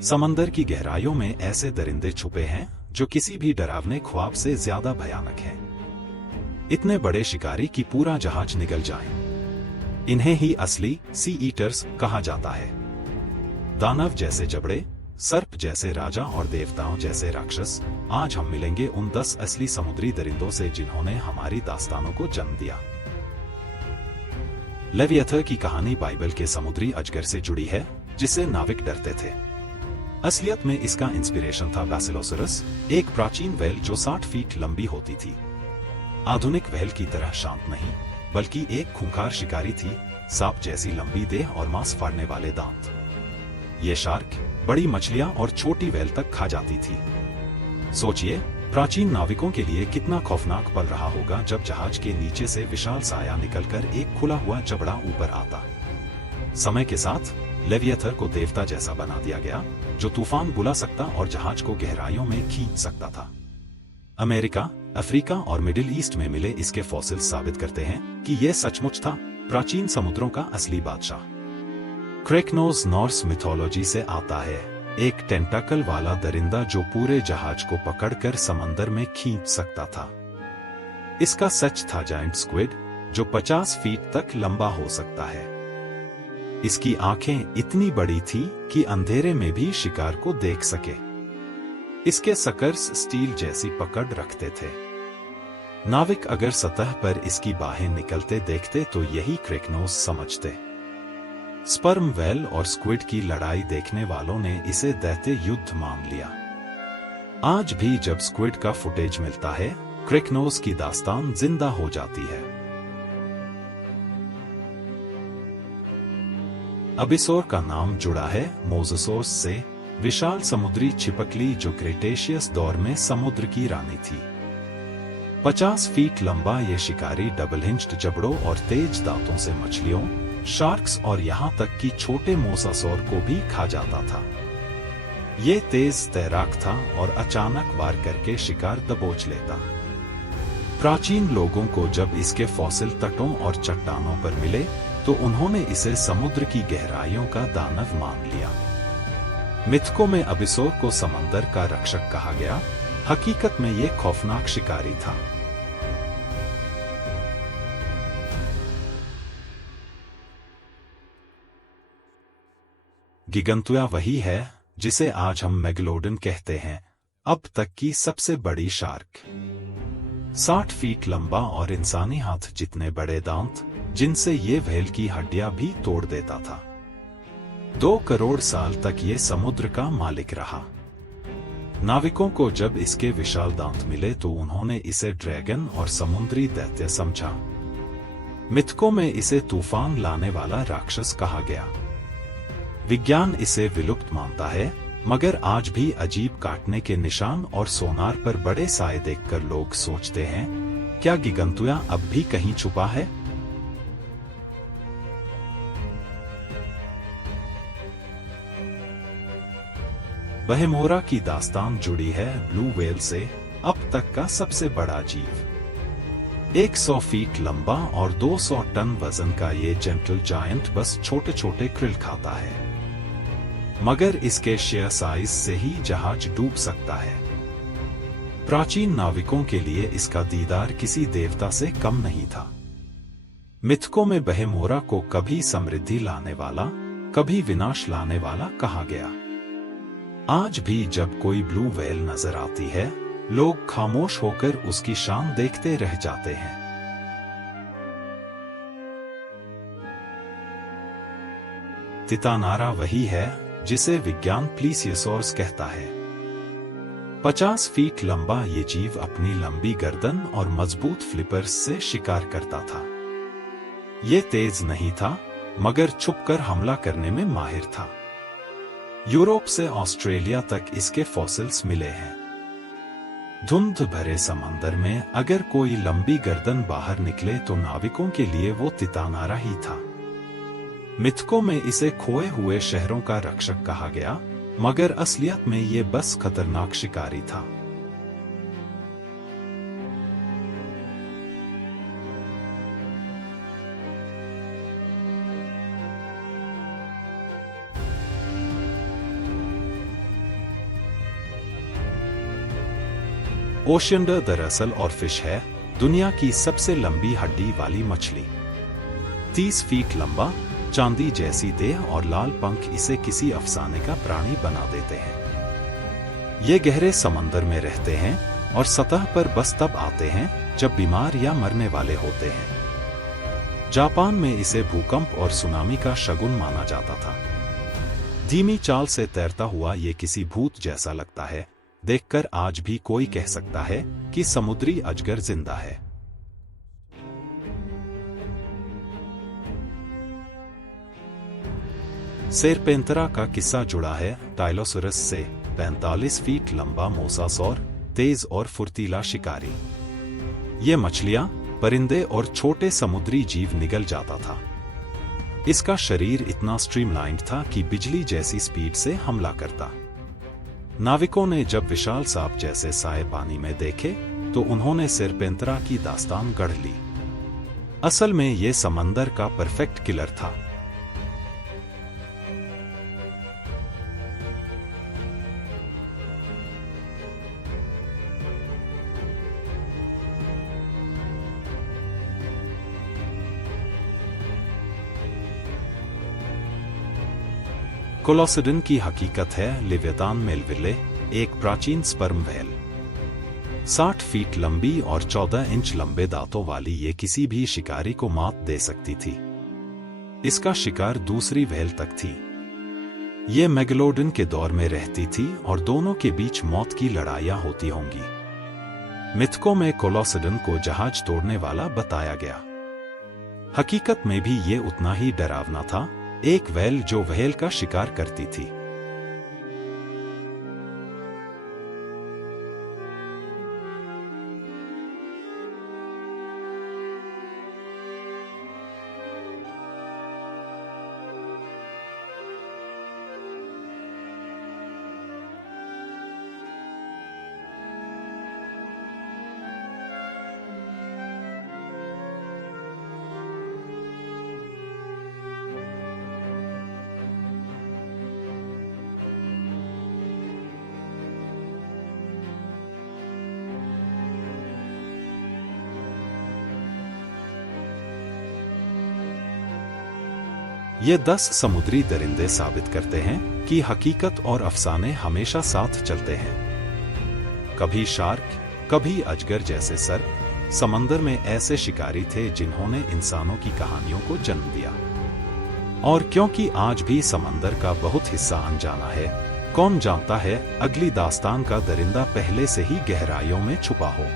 समंदर की गहराइयों में ऐसे दरिंदे छुपे हैं जो किसी भी डरावने ख्वाब से ज्यादा भयानक हैं। इतने बड़े शिकारी की पूरा जहाज निगल जाए। इन्हें ही असली सी ईटर्स कहा जाता है। दानव जैसे जबड़े, सर्प जैसे राजा और देवताओं जैसे राक्षस। आज हम मिलेंगे उन 10 असली समुद्री दरिंदों से जिन्होंने हमारी दास्तानों को जन्म दिया। लेवियथन की कहानी बाइबल के समुद्री अजगर से जुड़ी है जिससे नाविक डरते थे। असलियत में इसका इंस्पिरेशन था बैसिलोसरस, एक प्राचीन व्हेल जो 60 फीट लंबी होती थी। आधुनिक व्हेल की तरह शांत नहीं, बल्कि एक खूंखार शिकारी थी, सांप जैसी लंबी देह और मांस फाड़ने वाले दांत। ये शार्क बड़ी मछलियां और छोटी व्हेल तक खा जाती थी। सोचिए, प्राचीन नाविकों के लिए कितना खौफनाक पल रहा होगा जब जहाज के नीचे से विशाल साया निकलकर एक खुला हुआ जबड़ा ऊपर आता। समय के साथ लेवियथन को देवता जैसा बना दिया गया, जो तूफान बुला सकता और जहाज को गहराइयों में खींच सकता था। अमेरिका, अफ्रीका और मिडिल ईस्ट में मिले इसके फॉसिल्स साबित करते हैं कि यह सचमुच था प्राचीन समुद्रों का असली बादशाह। क्रेकनोस नॉर्स मिथोलॉजी से आता है, एक टेंटाकल वाला दरिंदा जो पूरे जहाज को पकड़कर समंदर में खींच सकता था। इसका सच था जायंट स्क्विड, जो 50 फीट तक लंबा हो सकता है। इसकी आंखें इतनी बड़ी थी कि अंधेरे में भी शिकार को देख सके। इसके सकर्स स्टील जैसी पकड़ रखते थे। नाविक अगर सतह पर इसकी बाहें निकलते देखते तो यही क्रेकनोस समझते। स्पर्म व्हेल और स्क्विड की लड़ाई देखने वालों ने इसे दैत्य युद्ध मान लिया। आज भी जब स्क्विड का फुटेज मिलता है, क्रेकनोस की दास्तान जिंदा हो जाती है। अबिसोर का नाम जुड़ा है मोज़ोसोरस से, विशाल समुद्री छिपकली जो क्रेटेशियस दौर में समुद्र की रानी थी। 50 फीट लंबा ये शिकारी डबल हिंज्ड जबड़ों और तेज दांतों से मछलियों, शार्क्स और यहां तक कि छोटे मोसासौर को भी खा जाता था। ये तेज तैराक था और अचानक वार करके शिकार दबोच लेता। प्राचीन लोगों को जब इसके फॉसिल तटों और चट्टानों पर मिले तो उन्होंने इसे समुद्र की गहराइयों का दानव मान लिया। मिथकों में अबिसोर को समंदर का रक्षक कहा गया, हकीकत में ये खौफनाक शिकारी था। गिगंतुआ वही है जिसे आज हम मेगलोडन कहते हैं, अब तक की सबसे बड़ी शार्क। 60 फीट लंबा और इंसानी हाथ जितने बड़े दांत, जिनसे ये व्हेल की हड्डियां भी तोड़ देता था। 2 करोड़ साल तक ये समुद्र का मालिक रहा। नाविकों को जब इसके विशाल दांत मिले तो उन्होंने इसे ड्रैगन और समुद्री दैत्य समझा। मिथकों में इसे तूफान लाने वाला राक्षस कहा गया। विज्ञान इसे विलुप्त मानता है, मगर आज भी अजीब काटने के निशान और सोनार पर बड़े साए देखकर लोग सोचते हैं, क्या गिगंतुआ अब भी कहीं छुपा है? बहेमोरा की दास्तान जुड़ी है ब्लू व्हेल से, अब तक का सबसे बड़ा जीव। 100 फीट लंबा और 200 टन वजन का ये जेंटल जायंट बस छोटे छोटे क्रिल खाता है, मगर इसके शेयर साइज से ही जहाज डूब सकता है। प्राचीन नाविकों के लिए इसका दीदार किसी देवता से कम नहीं था। मिथकों में बहेमोरा को कभी समृद्धि लाने वाला, कभी विनाश लाने वाला कहा गया। आज भी जब कोई ब्लू व्हेल नजर आती है, लोग खामोश होकर उसकी शान देखते रह जाते हैं। तितानारा वही है जिसे विज्ञान प्लीसियोसॉर्स कहता है। 50 फीट लंबा ये जीव अपनी लंबी गर्दन और मजबूत फ्लिपर्स से शिकार करता था। ये तेज नहीं था, मगर छुपकर हमला करने में माहिर था। यूरोप से ऑस्ट्रेलिया तक इसके फॉसिल्स मिले हैं। धुंध भरे समंदर में अगर कोई लंबी गर्दन बाहर निकले तो नाविकों के लिए वो तितानारा ही था। मिथकों में इसे खोए हुए शहरों का रक्षक कहा गया, मगर असलियत में ये बस खतरनाक शिकारी था। ओशियंडर दरअसल और फिश है दुनिया की सबसे लंबी हड्डी वाली मछली। 30 फीट लंबा, चांदी जैसी देह और लाल पंख इसे किसी अफसाने का प्राणी बना देते हैं। ये गहरे समंदर में रहते हैं और सतह पर बस तब आते हैं जब बीमार या मरने वाले होते हैं। जापान में इसे भूकंप और सुनामी का शगुन माना जाता था। धीमी चाल से तैरता हुआ ये किसी भूत जैसा लगता है। देखकर आज भी कोई कह सकता है कि समुद्री अजगर जिंदा है। सेरपेंतरा का किस्सा जुड़ा है टाइलोसोरस से। 45 फीट लंबा मोसासौर, तेज और फुर्तीला शिकारी। ये मछलियां, परिंदे और छोटे समुद्री जीव निगल जाता था। इसका शरीर इतना स्ट्रीमलाइन्ड था कि बिजली जैसी स्पीड से हमला करता। नाविकों ने जब विशाल सांप जैसे साए पानी में देखे तो उन्होंने सेरपेंतरा की दास्तान गढ़ ली। असल में ये समंदर का परफेक्ट किलर था। कोलोसिडन की हकीकत है लिव्यतान मेलविले, एक प्राचीन स्पर्म व्हेल। 60 फीट लंबी और 14 इंच लंबे दांतों वाली ये किसी भी शिकारी को मात दे सकती थी। इसका शिकार दूसरी व्हेल तक थी। ये मेगलोडन के दौर में रहती थी और दोनों के बीच मौत की लड़ाइयां होती होंगी। मिथकों में कोलोसिडन को जहाज तोड़ने वाला बताया गया। हकीकत में भी ये उतना ही डरावना था, एक व्हेल जो व्हेल का शिकार करती थी। ये 10 समुद्री दरिंदे साबित करते हैं कि हकीकत और अफसाने हमेशा साथ चलते हैं। कभी शार्क, कभी अजगर जैसे सर्प। समंदर में ऐसे शिकारी थे जिन्होंने इंसानों की कहानियों को जन्म दिया। और क्योंकि आज भी समंदर का बहुत हिस्सा अनजाना है, कौन जानता है अगली दास्तान का दरिंदा पहले से ही गहराइयों में छुपा हो।